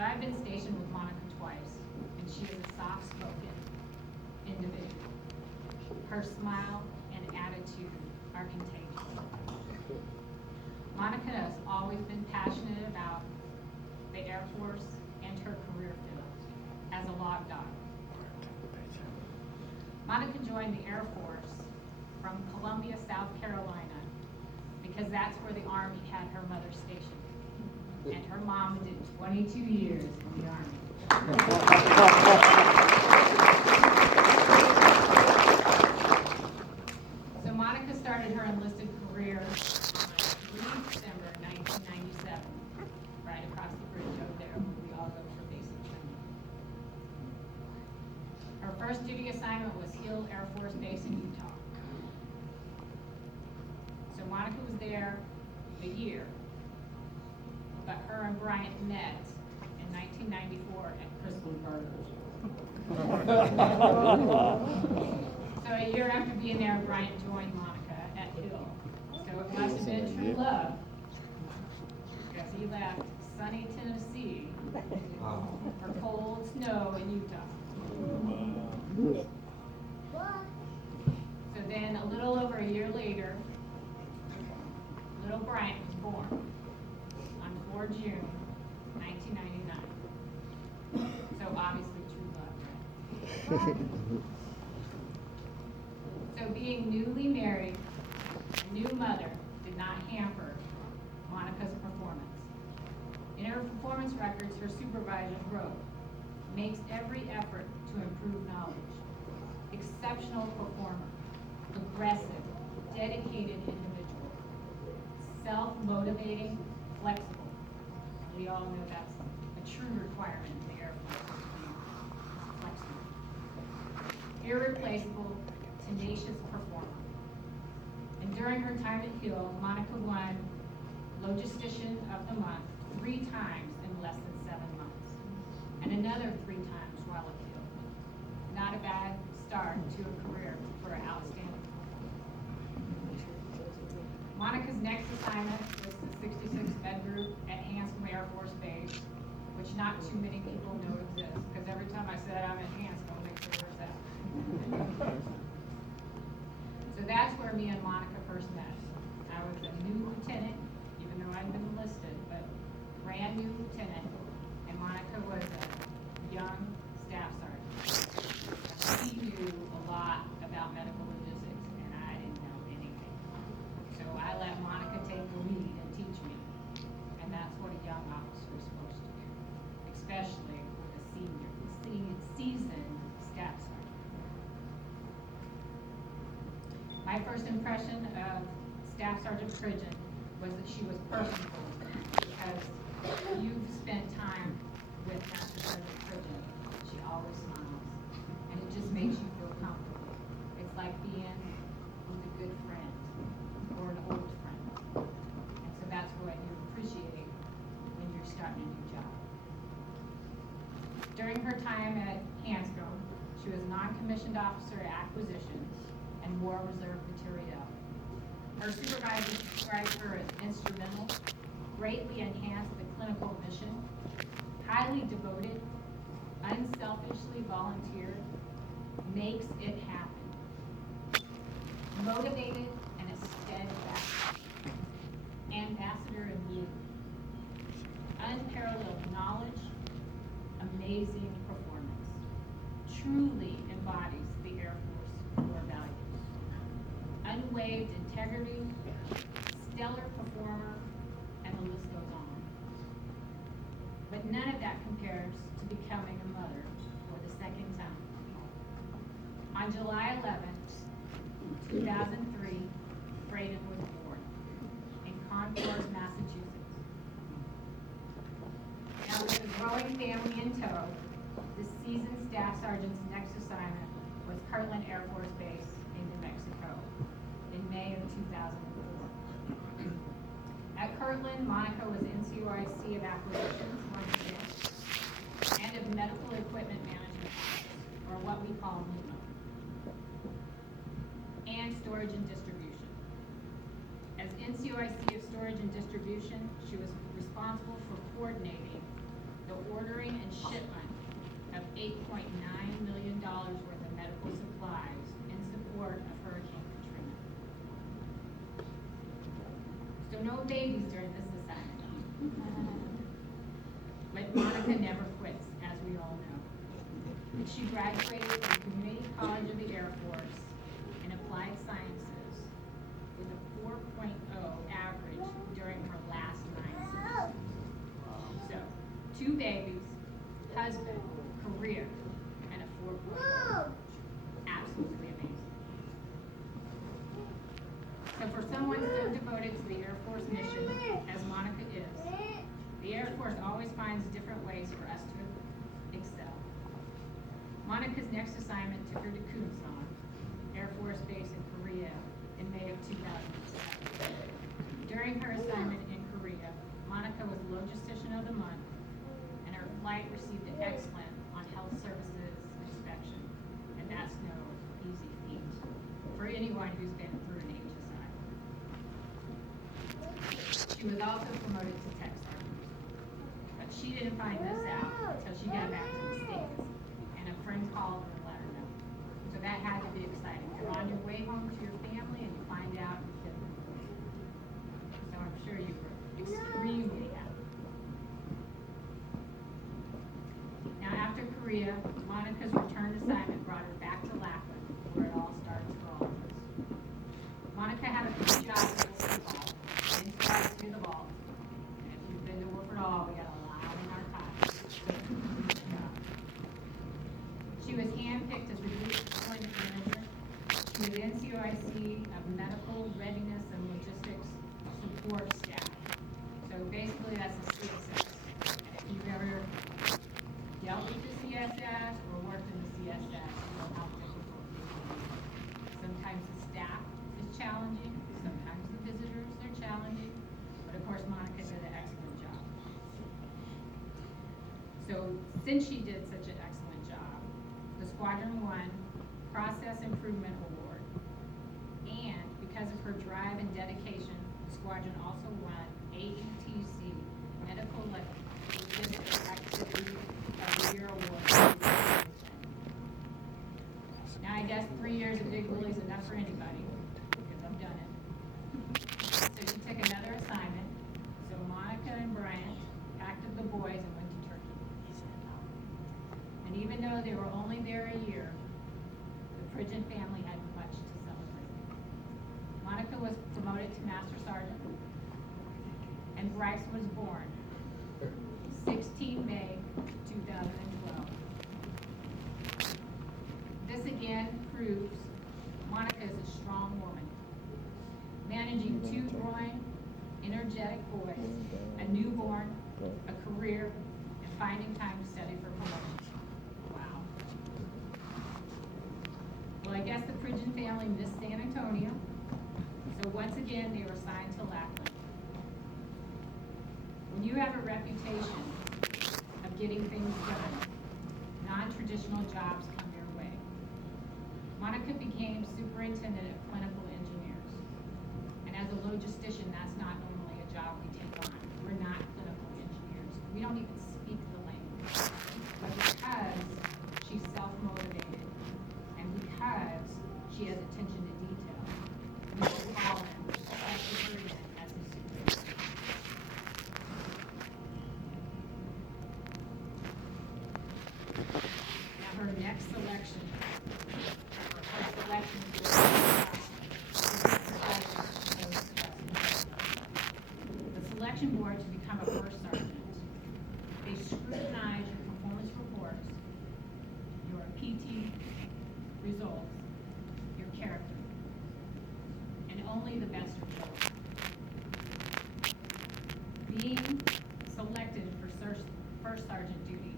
So I've been stationed with Monica twice, and she is a soft-spoken individual. Her smile and attitude are contagious. Monica has always been passionate about the Air Force and her career field as a log dog. Monica joined the Air Force from Columbia, South Carolina, because that's where the Army had her mother stationed. And her mom did 22 years in the Army. So Monica started her enlisted career on December 1997, right across the bridge over there where we all go for basic training. Her first duty assignment was Hill Air Force Base in Utah. So Monica was there a year, but her and Bryant met in 1994 at Crystal Burgers. So a year after being there, Bryant joined Monica at Hill. So it must have been true love, because he left sunny Tennessee for cold snow in Utah. So then a little over a year later, little Bryant was born on 4 June 1999. So obviously true love, right? So being newly married, a new mother did not hamper Monica's performance. In her performance records, her supervisor wrote, makes every effort to improve knowledge, exceptional performer, aggressive, dedicated individual, self-motivating, flexible. We all know that's a true requirement in the Air Force, flexible. Irreplaceable, tenacious performer. And during her time at Hill, Monica won Logistician of the Month 3 times in less than 7 months, and another 3 times while at Hill. Not a bad start to a career for an outstanding. Monica's next assignment was the 66th Med Group at Hanscom Air Force Base, which not too many people know exists, because every time I said I'm at Hanscom, they say, where's that? So that's where me and Monica first met. I was a new lieutenant, even though I'd been enlisted, but brand new lieutenant, and Monica was a young staff sergeant. She knew a lot about medical logistics, and I didn't know anything. So I let Monica take the lead and teach me, and that's what a young officer is supposed to do, especially with a seasoned staff sergeant. My first impression of Staff Sergeant Pridgeon was that she was personable, because you've spent time with Master Sergeant Pridgeon. She always smiles, and it just makes you feel comfortable. It's like being with a good friend or an old friend. And so that's what you appreciate when you're starting a new job. During her time at Hanscom, she was non-commissioned officer at acquisitions and war reserve materiel. Her supervisor described her as instrumental, greatly enhanced the clinical mission, highly devoted, unselfishly volunteered, makes it happen, motivated and a steadfast, ambassador in blue, unparalleled knowledge, amazing performance, truly embodies the Air Force core values, unwaved integrity, stellar performer, and the list goes on. But none of that compares to becoming a mother for the second time. On July 11th, 2003, Braden was born in Concord, Massachusetts. Now, with a growing family in tow, the seasoned staff sergeant's next assignment was Kirtland Air Force Base in New Mexico in May of 2004. At Kirtland, Monica was NCOIC of Acquisitions, and of Medical Equipment Management, or what we call MEMA, and Storage and Distribution. As NCOIC of Storage and Distribution, she was responsible for coordinating the ordering and shipment of $8.9 million worth of medical supplies in support of Hurricane Katrina. So no babies during this assignment. But Monica never quits, as we all know. She graduated from Community College of the Air Force in Applied Sciences with a 4.0 average during her last 9 semesters. So, 2 babies, husband, career, and a 4.0. Absolutely amazing. So for someone so devoted to the Air Force mission, as Monica is, the Air Force always finds different ways for us to excel. Monica's next assignment took her to Kunsan, Air Force Base in Korea, in May of 2007. During her assignment in Korea, Monica was Logistician of the Month, and her flight received an excellent on health services inspection, and that's no easy feat for anyone who's been through an HSI. She was also promoted to tech sergeant, but she didn't find this out until she got back to the States, and a friend called her and let her know. So that had to be exciting. You're on your way home to your family and you find out you've been promoted. So I'm sure you were extremely happy. Now after Korea, Monica's return assignment brought her back to Lackland, where it all started for all of us. Monica had a good job at Wolford Hall, inside to the vault. And if you've been to Wolford Hall, we got a lot of narcotics. She was handpicked as the group deployment manager. She was NCOIC of medical readiness and logistics support staff. So basically that's a CSS. And if you've ever dealt with the CSS or worked in the CSS, you know how difficult it can be. Sometimes the staff is challenging, sometimes the visitors are challenging, but of course Monica did an excellent job. So since she did such an excellent job, the Squadron 1 Process Improvement Award, and because of her drive and dedication, the squadron also won AETC Medical Logistics Activity of the Year Award. Now I guess 3 years of Big Willie's enough for anybody, because I've done it. So she took another assignment. So Monica and Bryant packed up the boys and went to Turkey. And even though they were only there a year, the Pridgeon family had much to celebrate. Monica was promoted to Master Sergeant, and Bryce was born 16 May 2012. This again proves Monica is a strong woman, managing 2 growing, energetic boys, a newborn, a career, and finding time to study for promotion. Wow. Well, I guess the Pridgeon family missed San Antonio, so once again they were assigned to Lackland. When you have a reputation of getting things done, non-traditional jobs come your way. Monica became superintendent of clinical engineers. And as a logistician, that's not normally a job we take on. We're not clinical engineers. We don't even speak the language. But because she's self-motivated and because she has attention to detail, we will call him as the surgeon as the superintendent. Now her next selection, her selection to the selection board to become a first sergeant. They scrutinize your performance reports, your PT results, your character, and only the best are chosen. Being selected for first sergeant duty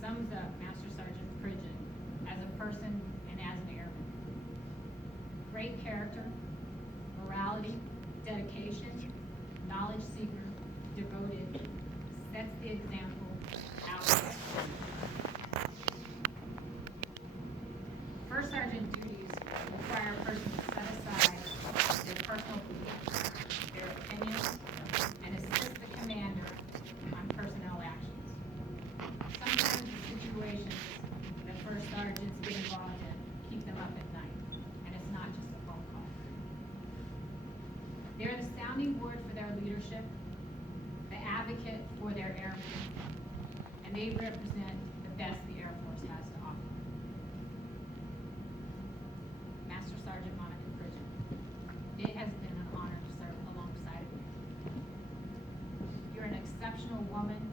sums up Master Sergeant Pridgeon as a person and as an airman. Great character, morality, dedication, knowledge seeker, devoted, sets the example out there. First sergeant duties require a person to set aside their personal beliefs, their opinions, and assist the commander on personnel actions. advocate for their airmen, and they represent the best the Air Force has to offer. Master Sergeant Monica Pridgeon, it has been an honor to serve alongside of you. You're an exceptional woman